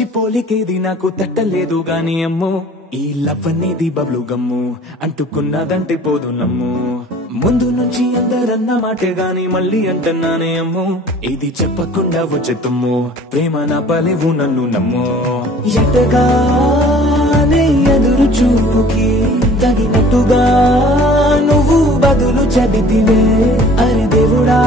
మంచి పోలికేది నాకు తట్టలేదు గాని అమ్మో ఈ లవ్ అనేది బబ్లు గమ్ము అంటుకున్నదంటే పోదు నమ్ము ముందు నుంచి అందరన్న మాటే గాని మళ్ళీ అంటున్నానే అమ్ము ఇది చెప్పకుండా వచ్చే తుమ్ము ప్రేమ నా పలేవు నన్ను నమ్ము ఎటగానే ఎదురు చూపుకి తగినట్టుగా నువ్వు బదులు చెబితివే అరే దేవుడా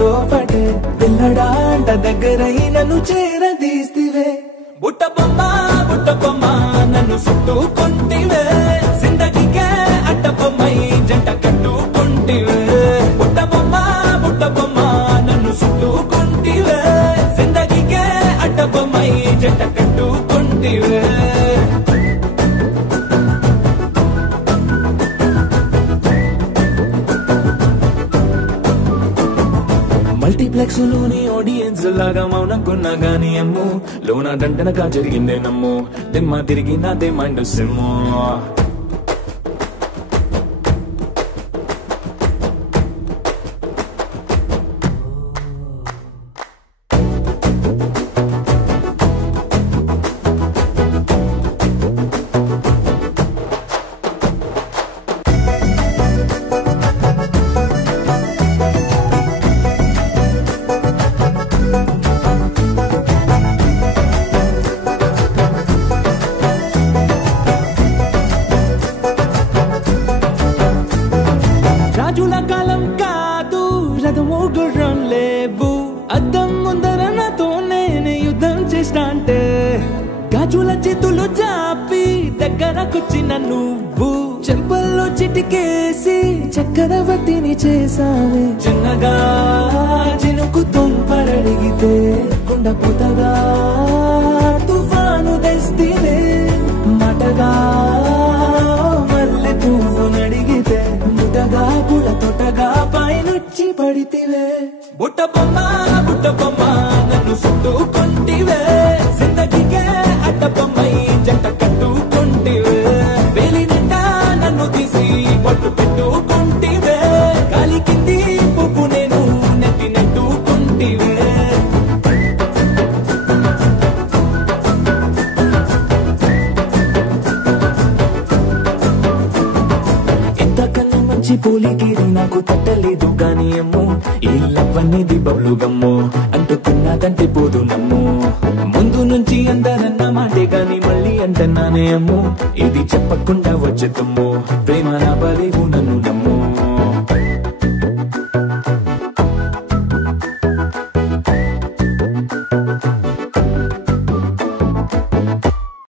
లోపటే పిల్లడాంట దగ్గరై నన్ను చేరదీస్తివే బుట్ట బొమ్మ నన్ను చుట్టుకుంటివే జిందగీకే అడ్డ బొమ్మై జంట కట్టుకుంటివే బుట్ట బొమ్మ నన్ను చుట్టుకుంటివే జిందగీకే అడ్డ బొమ్మై జంట కట్టుకుంటివే మల్టీప్లెక్స్ లోని ఆడియన్స్ లాగా మౌనంకున్నా గాని అమ్ము లోన దండనగా జరిగిందే నమ్ము దిమ్మ తిరిగి నాదే మైండ్ సిమ్ము రాజుల కాలం కాదు రథము గుర్రం లేవు అద్దం ముందర నాతో నేను యుద్ధం చేస్తా అంటే గాజుల చేతులు చాపి దగ్గరకొచ్చిన నువ్వు చెంపల్లో చిటికేసి చక్రవర్తిని చేసావే చిన్నగా చినుకు తుంపరడిగితే కుండపోతగా తుఫాను తెస్తేనే మటగా మల్లె పువ్వు నడిగితే ముటగా పుడ తొటగా పైనొచ్చి పడితివే బుట్ట బొమ్మ నన్ను చుట్టుకుంటివే జిందగీకే అడ్డ బొమ్మై జంట కట్టుకుంటివే వేలి నిండా నన్ను తీసి పట్టు పెట్టుకుంటివే గాలి కింది పువ్వు నేను నెత్తి నెట్టుకుంటివే పోలికేది నాకు తట్టలేదు గాని అమ్ము ఈ లవ్ అనేది బబ్లు గమ్ము అంటుకున్నదంటే పోదు నమ్ము ముందు నుంచి అందరన్న మాటే గాని మళ్ళీ అంటున్నానే అమ్ము ఇది చెప్పకుండా వచ్చే తుమ్ము ప్రేమ నా పలేవు నన్ను నమ్ము